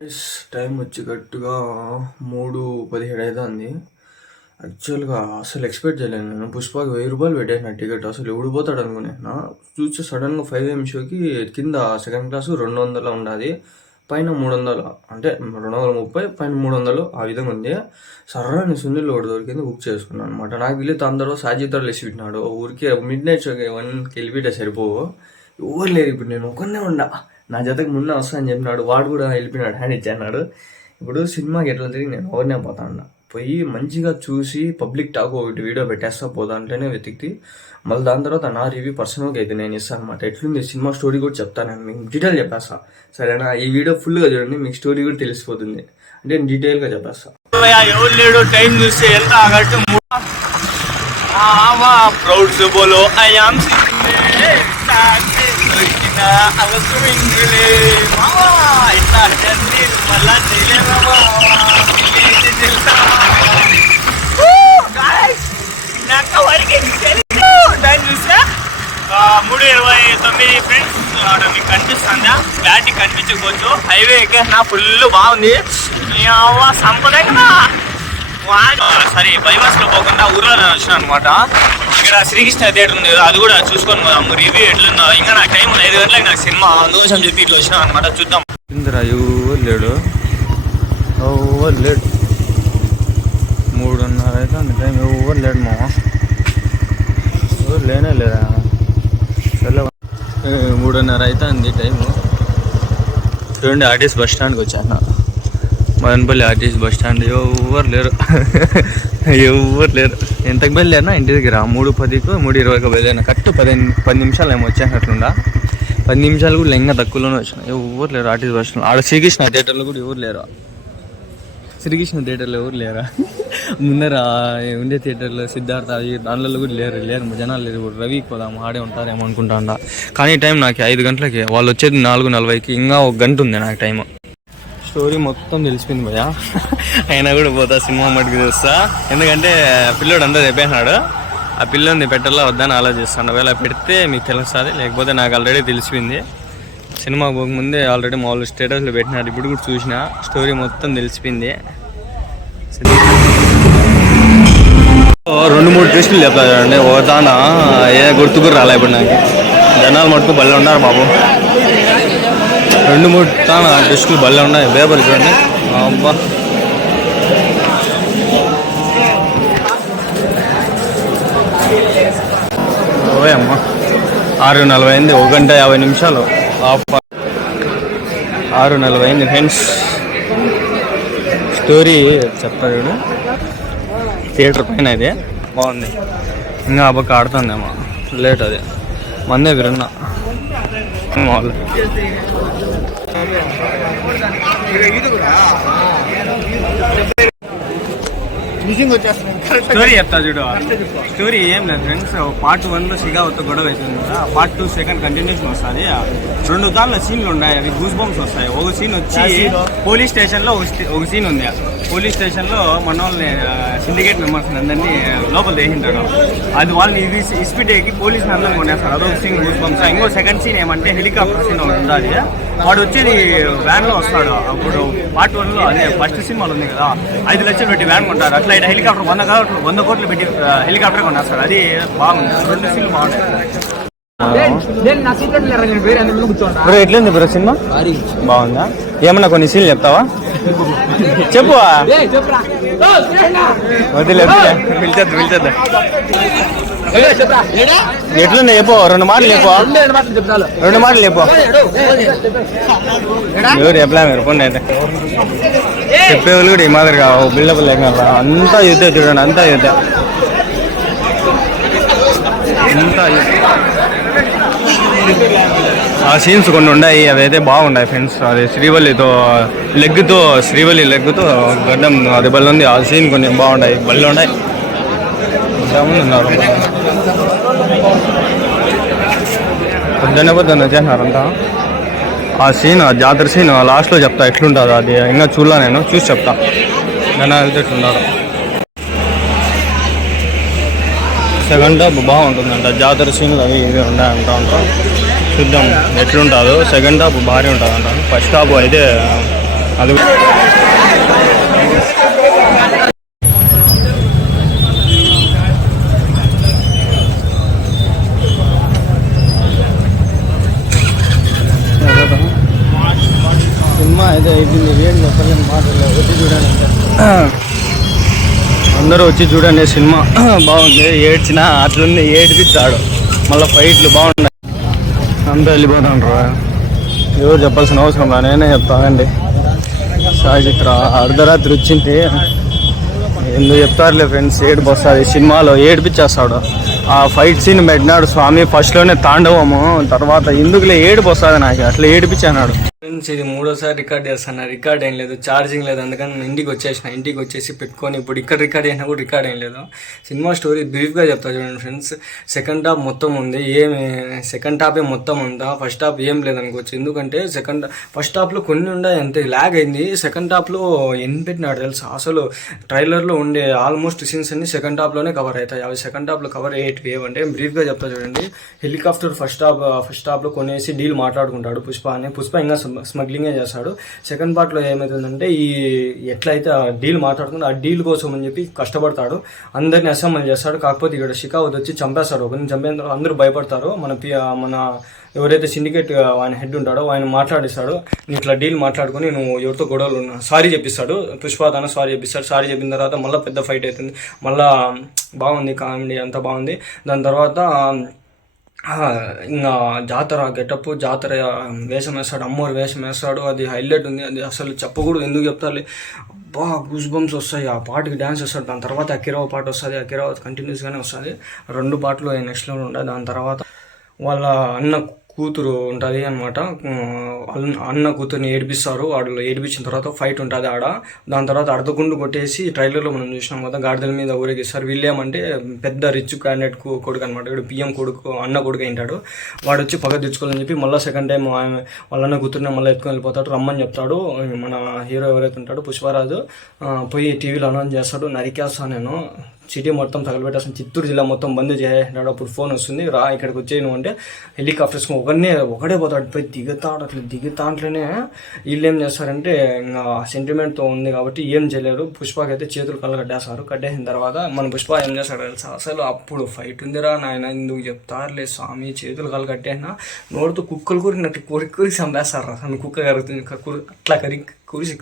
Time వచ్చి కరెక్ట్గా 3:17 అవుతుంది. యాక్చువల్గా అసలు ఎక్స్పెక్ట్ చేయలేను నేను. పుష్పకి 1000 రూపాయలు పెట్టేసిన టికెట్. అసలు ఎవడు పోతాడు అనుకునేనా. చూస్తే సడన్గా 5 AM షోకి కింద సెకండ్ క్లాసు 200 ఉండాలి, పైన 300, అంటే 230 పైన 300 ఆ విధంగా ఉంది. సర్రని సునీల్ ఒకటి దొరికింది, బుక్ చేసుకున్నాను అనమాట. నాకు వీళ్ళతో అందరూ సాజిత్రాలు వేసి పెట్టినాడు. ఊరికే మిడ్ నైట్ షోకి 1కి వెళ్ళిపోతే సరిపోవు. ఎవరు లేరు. ఇప్పుడు నేను ఒక్కనే ఉన్నా. నా జతకు ముందే వస్తా అని చెప్పినాడు. వాడు కూడా వెళ్ళిపోయినాడు, హ్యాండ్ ఇచ్చాడు. ఇప్పుడు సినిమాకి ఎట్లా తిరిగి నేను ఎవరినే పోతా ఉన్నా. పోయి మంచిగా చూసి పబ్లిక్ టాక్ ఒకటి వీడియో పెట్టేస్తా పోతా అంటేనే వెతికి, మళ్ళీ దాని తర్వాత నా రివ్యూ పర్సనల్గా అయితే నేను ఇస్తాను అనమాట. ఎట్లుంది సినిమా స్టోరీ కూడా చెప్తాను, నేను మీకు డీటెయిల్ చెప్పేస్తా. సరేనా? ఈ వీడియో ఫుల్గా చూడండి, మీకు స్టోరీ కూడా తెలిసిపోతుంది. అంటే నేను డీటెయిల్గా చెప్పేస్తా. ఎవరు లేడు, టైం చూస్తే ఎంత ఆగట్టు. ప్రౌడ్స్ బోలో ఐయామ్ చూసా 3:29 ఫ్రెండ్స్. మీకు కనిపిస్తుందా? క్లారిటీ కనిపించకపోవచ్చు. హైవే ఎక్కేసిన ఫుల్ బాగుంది. సంపదగా సరే బైపాస్ లో పోకుండా ఊర్లో వచ్చిన అనమాట. ఇక్కడ శ్రీకృష్ణ థియేటర్ ఉంది కదా, అది కూడా చూసుకొని పోదాం. రివ్యూ ఎట్లుందో. ఇంకా నాకు టైం 5 గంటలకు నాకు సినిమా, అందుకోసం చెప్పి ఇట్లా వచ్చినా అనమాట. చూద్దాం. ఇందిరా ఎవరు లేడు, ఎవరు లేడు. 3:30 అయితే అంత టైం, ఎవరు లేడు మామ. ఎవరు లేనే లేదా. సరే 3:30 అయితే అంది టైము. చూడండి, ఆర్టీసీ బస్ స్టాండ్కి వచ్చాను. Madanapalle RTC bus stand. ఎవరు లేరు, ఎవరు లేరు. ఎంతకు బయలుదేరినా ఇంటి దగ్గర 3:10కో 3:20కో బయలుదేరినా. కరెక్ట్ 10 నిమిషాలు ఏమో వచ్చేసినట్లుండా. 10 నిమిషాలు కూడా లెంగా తక్కువలోనే వచ్చిన. ఎవరు లేరు ఆర్టీసీ బస్ స్టాండ్. ఆడ శ్రీకృష్ణ థియేటర్లో కూడా ఎవరు లేరు. శ్రీకృష్ణ థియేటర్లో ఎవరు లేరా. ముందర ఉండే థియేటర్లో సిద్ధార్థ దానిలో కూడా లేరు జనాలు లేరు. రవికి పోదాము, ఆడే ఉంటారేమో అనుకుంటా. కానీ టైం నాకు 5 గంటలకి, వాళ్ళు వచ్చేది 4:40కి. ఇంకా 1 గంట ఉంది నాకు టైం. స్టోరీ మొత్తం తెలిసిపోయింది భయ. అయినా కూడా పోతా, సినిమా మటుకు చూస్తా. ఎందుకంటే పిల్లోడు అంతా చెప్పేసినాడు. ఆ పిల్లోని పెట్టాలా వద్దని ఆలోచిస్తాను. ఒకవేళ పెడితే మీకు తెలుస్తుంది, లేకపోతే నాకు ఆల్రెడీ తెలిసిపోయింది. సినిమాకి పోకముందే ఆల్రెడీ మామూలు స్టేటస్లో పెట్టినాడు. ఇప్పుడు కూడా చూసిన, స్టోరీ మొత్తం తెలిసిపోయింది. 2-3 ట్విస్టులు చెప్తాను చూడండి. ఓ తాన ఏ గుర్తుకు రాలే ఇప్పుడు నాకు. జనాలు మటుకు బల్ల ఉన్నారు బాబు. 2-3 తాన ట్విస్టులు బల్ల ఉన్నాయి. పేపర్ చూడండి. అబ్బా, ఓవే అమ్మ. 6:40 అయింది. 1 గంట 50 నిమిషాలు. 6:40 అయింది ఫ్రెండ్స్. స్టోరీ చెప్తా చూడు. థియేటర్ పైన ఇది బాగుంది. ఇంకా ఆ పక్క ఆడుతుందేమో, లేట్ అది మందే విరన్నా వాళ్ళు. స్టోరీ చెప్తా చూడు. స్టోరీ ఏం లేదు ఫ్రెండ్స్. పార్ట్ 1లో షిగావతో గొడవ అవుతుంది కదా, పార్ట్ 2 సెకండ్ కంటిన్యూషన్ వస్తుంది. 2 దానిలో సీన్లు ఉన్నాయి, అవి గూస్ బంప్స్ వస్తాయి. ఒక సీన్ వచ్చి పోలీస్ స్టేషన్లో ఒక సీన్ ఉంది. పోలీస్ స్టేషన్లో మన వాళ్ళని సిండికేట్ మెంబర్స్ అందరినీ లోపల వేసింటాడు. అది వాళ్ళని ఇస్పిటేకి పోలీసుని అందరిని కొనేస్తారు. అదొక సీన్ గూస్ బంప్స్. ఇంకో సెకండ్ సీన్ ఏమంటే హెలికాప్టర్ సీన్ ఒకటి ఉంటుంది. వాడు వచ్చేది వ్యాన్లో వస్తాడు. అప్పుడు పార్ట్ 1లో అదే ఫస్ట్ సినిమాలు ఉంది కదా, 5 లక్షలు పెట్టి వ్యాన్ కొంటారు. అట్లా ఇటు హెలికాప్టర్ 100 కోట్లు పెట్టి హెలికాప్టర్ కొనేస్తాడు. అది బాగుంది. 2 సీన్లు బాగుంటాయి. ఎట్లుంది బ్రో సినిమా? బాగుందా? ఏమన్నా కొన్ని సీన్లు చెప్తావా? చెప్పు. పిలిచేద్దా ఎట్లుంది చెప్పు. 2 మాటలు చెప్పు. 2 మాటలు చెప్పు. ఎవరు చెప్పలే మీరు కొన్ని అయితే చెప్పేవాళ్ళు కూడా ఈ మాదిరిగా బిల్డప్ లేకుండా అంతా యుద్ధం చూడండి. అంతా యుద్ధం. ఆ సీన్స్ కొన్ని ఉన్నాయి, అవి అయితే బాగున్నాయి ఫ్రెండ్స్. అది శ్రీవల్లి లెగ్గుతో గడ్డం అది బల్ల ఉంది. ఆ సీన్ కొన్ని బాగున్నాయి, బళ్ళు ఉన్నాయి. ఎంతమంది ఉన్నారు, పొద్దున్నే వచ్చేసినారంతా. ఆ సీన్, ఆ జాతర సీన్ లాస్ట్లో చెప్తా ఎట్లుంటుంది. అది ఇంకా చూడలే, నేను చూసి చెప్తా. జనాలతో ఎట్లున్నారు. సెకండ్ హాఫ్ బాగుంటుందంట. జాతర సీన్లు అవి ఇవి ఉన్నాయంట. చూద్దాం ఎట్లుంటుందో. సెకండ్ హాఫ్ భారీ ఉంటుంది అంట. ఫస్ట్ హాఫ్ అయితే అది సినిమా అయితే అయిపోయింది. ఏం చెప్పలేము మాటలు. వచ్చి చూడండి, అందరూ వచ్చి చూడండి. సినిమా బాగుంది. ఏడ్చిన అట్లుంది, ఏడిపిస్తాడు. మళ్ళీ ఫైట్లు బాగున్నాయి. అంతా వెళ్ళిపోతాండ్రా. ఎవరు చెప్పాల్సిన అవసరం రా, నేనే చెప్తానండి. సాయిచిత్ర అర్ధరాత్రి వచ్చింది. ఎందుకు చెప్తారులే ఫ్రెండ్స్, ఏడుపు వస్తుంది. సినిమాలో ఏడిపించేస్తాడు. ఆ ఫైట్ సీన్ పెట్టినాడు స్వామి. ఫస్ట్లోనే తాండవము, తర్వాత ఎందుకులే ఏడుపు వస్తుంది నాకు. అట్లా ఏడిపించాడు ఫ్రెండ్స్. ఇది 3వ రికార్డ్ చేస్తాను. రికార్డ్ ఏం లేదు, ఛార్జింగ్ లేదు. అందుకని నేను ఇంటికి వచ్చేసి పెట్టుకొని ఇప్పుడు ఇక్కడ రికార్డ్ చేసినా కూడా రికార్డ్ ఏం లేదు. సినిమా స్టోరీ బ్రీఫ్గా చెప్తా చూడండి ఫ్రెండ్స్. సెకండ్ హాఫ్ మొత్తం ఉంది. సెకండ్ హాఫే మొత్తం ఉందా, ఫస్ట్ హాఫ్ ఏం లేదనుకోవచ్చు. ఎందుకంటే ఫస్ట్ హాఫ్లో కొన్ని ఉన్నాయి అంతే, ల్యాగ్ అయింది. సెకండ్ హాఫ్లో ఎన్ని పెట్టినాడు తెలుసా అసలు. ట్రైలర్లో ఉండే ఆల్మోస్ట్ సీన్స్ అన్ని సెకండ్ హాఫ్లోనే కవర్ అవుతాయి. అవి సెకండ్ హాఫ్లో కవర్ అయ్యేటివి ఏమంటే బ్రీఫ్గా చెప్తా చూడండి. హెలికాప్టర్ ఫస్ట్ హాఫ్లో కొనేసి డీల్ మాట్లాడుకుంటాడు పుష్ప ఇంకా స్మగ్లింగే చేస్తాడు. సెకండ్ పార్ట్లో ఏమవుతుందంటే ఈ ఎట్లయితే ఆ డీల్ మాట్లాడుకుంటే ఆ డీల్ కోసం అని చెప్పి కష్టపడతాడు. అందరిని అసెంబ్ల్ చేస్తాడు. కాకపోతే ఇక్కడ షికావత్ వచ్చి చంపేస్తాడు. ఒకరిని చంపిన తర్వాత అందరూ భయపడతారు. మన ఎవరైతే సిండికేట్ ఆయన హెడ్ ఉంటాడో ఆయన మాట్లాడిస్తాడు. ఇట్లా డీల్ మాట్లాడుకుని నువ్వు ఎవరితో గొడవలు సారీ చెప్పిస్తాడు. పుష్ప తన సారీ చెప్పిస్తాడు. సారీ చెప్పిన తర్వాత మళ్ళీ పెద్ద ఫైట్ అవుతుంది. మళ్ళీ బాగుంది, కామెడీ అంతా బాగుంది. దాని తర్వాత ఇంకా జాతర గెటప్, జాతర వేషం వేస్తాడు, అమ్మవారి వేషం వేస్తాడు. అది హైలైట్ ఉంది. అది అసలు చెప్పకూడదు, ఎందుకు చెప్తారు. బాగా గూస్ బంప్స్ వస్తాయి. ఆ పాటకి డ్యాన్స్ వస్తాడు. దాని తర్వాత అకిరావ్ పాట వస్తుంది. అకిరావ్ కంటిన్యూస్గానే వస్తుంది. 2 పాటలు నెక్స్ట్ లెవెల్ ఉంటాయి. దాని తర్వాత వాళ్ళ అన్న కూతురు ఉంటుంది అనమాట. అన్న కూతుర్ని ఏడిపిస్తారు. వాడు ఏడిపించిన తర్వాత ఫైట్ ఉంటుంది ఆడ. దాని తర్వాత అర్ధగుండు కొట్టేసి ట్రైలర్లో మనం చూసినాం కదా, గాడిదల మీద ఊరేగిస్తారు. వీళ్ళేమంటే పెద్ద రిచ్ క్యాండిడేట్ కొడుకు అనమాట. వీడు పిఎం కొడుకు, అన్న కొడుకు అయింటాడు. వాడు వచ్చి పగ తెచ్చుకోవాలని చెప్పి మళ్ళీ సెకండ్ టైం వాళ్ళ అన్న కూతుర్ని మళ్ళీ ఎత్తుకొని వెళ్ళిపోతాడు. రమ్మని చెప్తాడు. మన హీరో ఎవరైతే ఉంటాడో పుష్పరాజు పోయి టీవీలో అనౌన్స్ చేస్తాడు, నరికేస్తాను నేను, సిటీ మొత్తం తగలబెట్టేస్తాను, చిత్తూరు జిల్లా మొత్తం బంద్ చేసేసినాడు. అప్పుడు ఫోన్ వస్తుంది, రా ఇక్కడికి వచ్చేయను అంటే హెలికాప్టర్స్ ఒకడే పోతాడు. పోయి దిగుతాంట్లోనే వీళ్ళు ఏం చేస్తారంటే ఇంకా సెంటిమెంట్తో ఉంది కాబట్టి ఏం చేయలేరు. పుష్పకి అయితే చేతులు కళ్ళు కట్టేస్తారు. కట్టేసిన తర్వాత మన పుష్ప ఏం చేస్తాడు తెలుసా, అసలు అప్పుడు ఫైట్ ఉందిరా నాయన, ఎందుకు చెప్తారులే స్వామి, చేతులు కళ్ళు కట్టేసినా నోడుతూ కుక్కలు కూరినట్టు కొరికి చంపేస్తారు. అసలు కుక్క కరుగుతుంది, అట్లా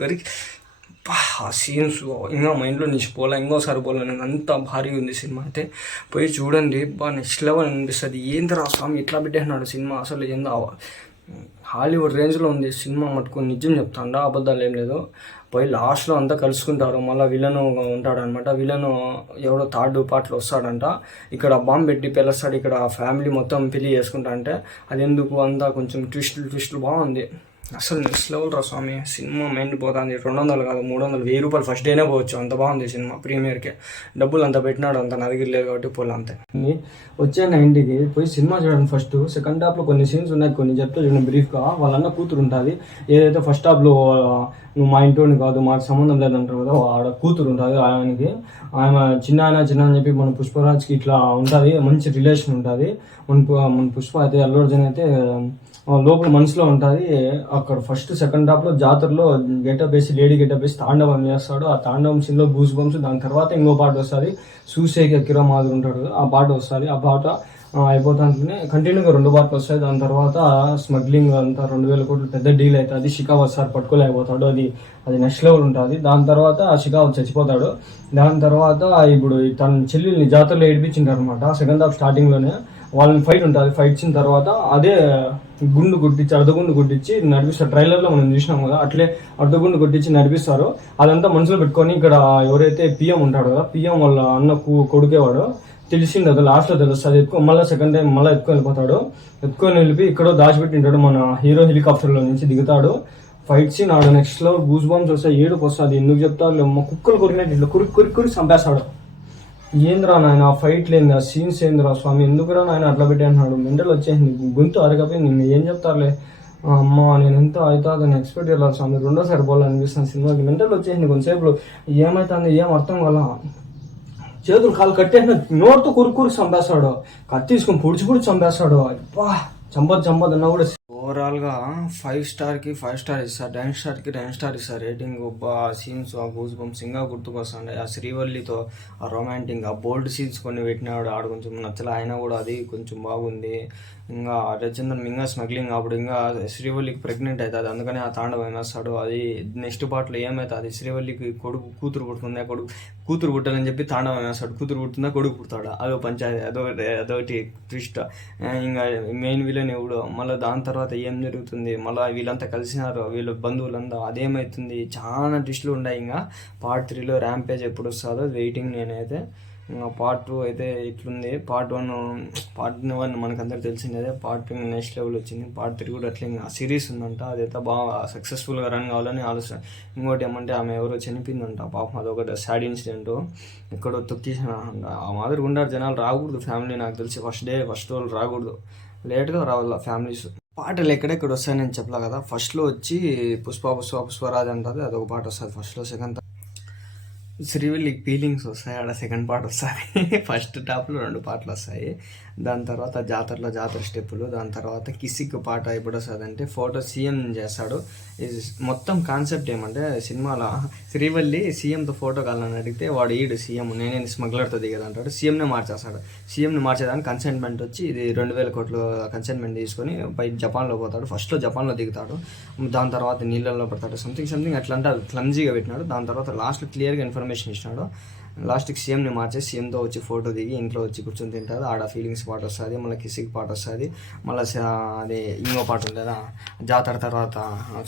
కొరికి ఆ సీన్స్ ఇంకా మైండ్లో నుంచి ఇంకోసారి పోలే. అంత భారీగా ఉంది సినిమా అయితే. పోయి చూడండి, నెక్స్ట్ లెవెల్ అనిపిస్తుంది. ఏందిరా స్వామి ఇట్లా పెట్టేసినాడు సినిమా, అసలు ఏందో హాలీవుడ్ రేంజ్లో ఉంది సినిమా మట్టుకొని. నిజం చెప్తాండా, అబద్ధాలు ఏం లేదు. పోయి లాస్ట్లో అంతా కలుసుకుంటారు. మళ్ళీ విలను ఉంటాడనమాట. విలను ఎవడో 3rd పార్ట్లో వస్తాడంట. ఇక్కడ బాంబు పెట్టి పెళ్ళొస్తాడు. ఇక్కడ ఫ్యామిలీ మొత్తం పెళ్లి చేసుకుంటా అంటే అది ఎందుకు అంతా కొంచెం ట్విస్టులు బాగుంది. అసలు నెక్స్ట్ లెవెల్ రా స్వామి. సినిమా మైండ్ పోతుంది. 200 కాదు 300, 1000 రూపాయలు ఫస్ట్ డేనే పోవచ్చు. అంత బాగుంది సినిమా. ప్రీమియర్కే డబ్బులు అంత పెట్టినాడు, అంత నా దగ్గర లేదు కాబట్టి పోలే అంతే. వచ్చాను ఇంటికి పోయి సినిమా చూడండి. ఫస్ట్ సెకండ్ హాఫ్లో కొన్ని సీన్స్ ఉన్నాయి, కొన్ని చెప్తే చూడండి బ్రీఫ్గా. వాళ్ళన్న కూతురు ఉంటుంది. ఏదైతే ఫస్ట్ హాఫ్లో నువ్వు మా ఇంటోని కాదు, మాకు సంబంధం లేదంటారు కదా, ఆడ కూతురు ఉంటుంది. ఆయనకి ఆయన చిన్న అని చెప్పి మన పుష్పరాజ్కి ఇట్లా ఉంటుంది, మంచి రిలేషన్ ఉంటుంది. మన పుష్ప అయితే అల్లు అర్జున్ అయితే లోపల మనసులో ఉంటుంది. అక్కడ ఫస్ట్ సెకండ్ హాఫ్లో జాతరలో గెటప్ వేసి, లేడీ గెటప్ వేసి తాండవం చేస్తాడు. ఆ తాండవం సీన్లో గూస్ బంప్స్. దాని తర్వాత ఇంకో పాట వస్తుంది, సూసేకి అకిరా మాదిరి ఉంటాడు కదా, ఆ పాట వస్తుంది. ఆ పాట అయిపోతాంట్లోనే కంటిన్యూగా 2 పాటలు వస్తాయి. దాని తర్వాత స్మగ్లింగ్ అంతా 2000 కోట్లు పెద్ద డీల్ అవుతుంది. షికావత్ సార్ పట్టుకోలేకపోతాడు. అది నెక్స్ట్ లెవెల్ ఉంటుంది. దాని తర్వాత షికావత్ చచ్చిపోతాడు. దాని తర్వాత ఇప్పుడు తన చెల్లెల్ని జాతరలో ఏడిపించింటారు అనమాట. సెకండ్ హాఫ్ స్టార్టింగ్లోనే వాళ్ళని ఫైట్ ఉంటుంది. ఫైట్ ఇచ్చిన తర్వాత అదే అర్ధగుండు కొట్టించి నడిపిస్తారు. ట్రైలర్లో మనం చూసినాం కదా, అట్లే అర్ధగుండు కొట్టించి నడిపిస్తారు. అదంతా మనసులో పెట్టుకొని ఇక్కడ ఎవరైతే పిఎం ఉంటాడు కదా, పిఎం వాళ్ళ అన్న కొడుకేవాడు, తెలిసింది అది లాస్ట్లో తెలుస్తుంది. మళ్ళీ సెకండ్ టైం మళ్ళీ ఎత్తుకొని వెళ్ళిపోతాడు. ఎత్తుకొని వెళ్ళిపోయి ఇక్కడ దాచిపెట్టింటాడు. మన హీరో హెలికాప్టర్లో నుంచి దిగుతాడు. ఫైట్ సీన్ ఆడ నెక్స్ట్ లో గూస్ బంప్స్ వస్తాయి. ఏడుపు వస్తుంది. ఎందుకు చెప్తారు, కుక్కలు కొరికినట్టు ఇట్లా కురికి చంపేస్తాడు. ఏంద్రా నాయన ఫైట్ లేని ఆ సీన్స్ ఏంద్రా స్వామి, ఎందుకురా నాయన అట్లా పెట్టి అంటున్నాడు. మెంటల్ వచ్చేసింది, గొంతు అరగపోయింది. ఏం చెప్తారులే అమ్మ, నేను ఎంత అవుతుందని ఎక్స్పెక్ట్ చేయాలి స్వామి. 2వ సారి పోవాలనిపిస్తుంది సినిమాకి. మెంటల్ వచ్చేసింది. కొంతసేపు ఏమవుతుంది ఏం అర్థం వల్ల చేతులు కాలు కట్టేసిన నోటితో కురికి చంపేస్తాడు. కత్తి తీసుకొని పొడిచి చంపేస్తాడు. అబ్బా చంపదు అన్నా కూడా ఓవరాల్గా 5 స్టార్కి 5 స్టార్ ఇస్తారు, 10 స్టార్కి 10 స్టార్ ఇస్తారు రేటింగ్. సీన్స్, ఆ గూస్ బంప్స్ ఇంకా గుర్తుకొస్తాయి. ఆ శ్రీవల్లితో ఆ రొమాంటిక్, ఆ బోల్డ్ సీన్స్ కొన్ని పెట్టినాడు. ఆడ కొంచెం నచ్చలే, అయినా కూడా అది కొంచెం బాగుంది. ఇంకా రవిచంద్రన్ ఇంకా స్మగ్లింగ్, అప్పుడు ఇంకా శ్రీవల్లికి ప్రెగ్నెంట్ అవుతుంది, అందుకని ఆ తాండవం వేస్తాడు. అది నెక్స్ట్ పార్ట్లో ఏమవుతుంది, శ్రీవల్లికి కూతురు పుడుతుంది, కూతురు పుట్టాలని చెప్పి తాండవం వేస్తాడు. కూతురు పుట్టిందా కొడుకు పుడతాడు, అదో పంచాయతీ, అదొకటి ట్విస్ట్. ఇంకా మెయిన్ విలన్ ఎవడు, మళ్ళీ దాని తర్వాత ఏం జరుగుతుంది, మళ్ళీ వీళ్ళంతా కలిసినారు, వీళ్ళ బంధువులంతా అదేమవుతుంది, చాలా ట్విస్టులు ఉన్నాయి. ఇంకా పార్ట్ 3లో ర్యాంపేజ్ ఎప్పుడు వస్తుందో వెయిటింగ్ నేనైతే. ఇంకా పార్ట్ 2 అయితే ఇట్లుంది. పార్ట్ 1 మనకందరికి తెలిసిందే. పార్ట్ 2 నెక్స్ట్ లెవెల్ వచ్చింది. పార్ట్ 3 కూడా అట్లా ఇంకా సిరీస్ ఉందంట, అదైతే బాగా సక్సెస్ఫుల్గా రన్ కావాలని ఆలోచన. ఇంకోటి ఏమంటే ఆమె ఎవరో చనిపోయిందంట పాపం, అదొకటి సాడ్ ఇన్సిడెంట్. ఎక్కడో తొక్కేసిన ఆ మాదిరి ఉండారు జనాలు. రాకూడదు ఫ్యామిలీ, నాకు తెలిసి ఫస్ట్ రోజు రాకూడదు, లేట్గా రావాల ఫ్యామిలీస్. పాటలు ఎక్కడెక్కడ వస్తాయని నేను చెప్పలే కదా. ఫస్ట్లో వచ్చి పుష్పరాజ్ అంటుంది, అదొక పాట వస్తుంది ఫస్ట్లో. సెకండ్ శ్రీవల్లికి ఫీలింగ్స్ వస్తాయి, ఆడ సెకండ్ పార్ట్ వస్తుంది. ఫస్ట్ టాప్లో 2 పాటలు వస్తాయి. దాని తర్వాత జాతర స్టెప్పులు, దాని తర్వాత కిసిక్ పాట ఎప్పుడు వస్తుంది అంటే ఫోటో సీఎం చేస్తాడు. ఇది మొత్తం కాన్సెప్ట్ ఏమంటే సినిమాలో శ్రీవల్లి సీఎంతో ఫోటో కావాలని అడిగితే వాడు ఈడు సీఎం, నేనే స్మగ్లర్తో దిగదు అంటాడు. సీఎంని మార్చేస్తాడు. సీఎంని మార్చేదానికి కన్సైన్మెంట్ వచ్చి ఇది 2000 కోట్లు కన్సైన్మెంట్ తీసుకొని జపాన్లో పోతాడు. ఫస్ట్లో జపాన్లో దిగుతాడు, దాని తర్వాత నీళ్ళల్లో పడతాడు. సంథింగ్ అట్లా అంటే అది క్లమ్జీగా పెట్టినాడు. దాని తర్వాత లాస్ట్ క్లియర్గా ఇన్ఫర్మేషన్ ఇచ్చినాడు. లాస్ట్కి సీఎంని మార్చేసి సీఎంతో వచ్చి ఫోటో దిగి ఇంట్లో వచ్చి కూర్చొని తింటారు. ఆడ ఫీలింగ్స్ పాట వస్తుంది, మళ్ళీ కిసిక్ పాట వస్తుంది, మళ్ళీ అది ఇంకో పాట ఉంటుందా జాతర తర్వాత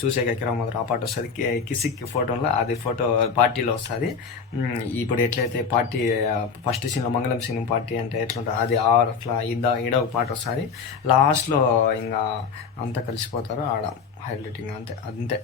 చూసేకి ఎక్కరా మాత్రం ఆ పాట వస్తుంది. కిసిక్ ఫోటోలో అది ఫోటో పార్టీలో వస్తుంది. ఇప్పుడు ఎట్లయితే పార్టీ ఫస్ట్ సీన్లో మంగళం సీన్ పార్టీ అంటే ఎట్లుంటుంది అది అట్లా ఈడ ఒక పాట వస్తుంది. లాస్ట్లో ఇంకా అంతా కలిసిపోతారు ఆడ హైలైటింగ్, అంతే.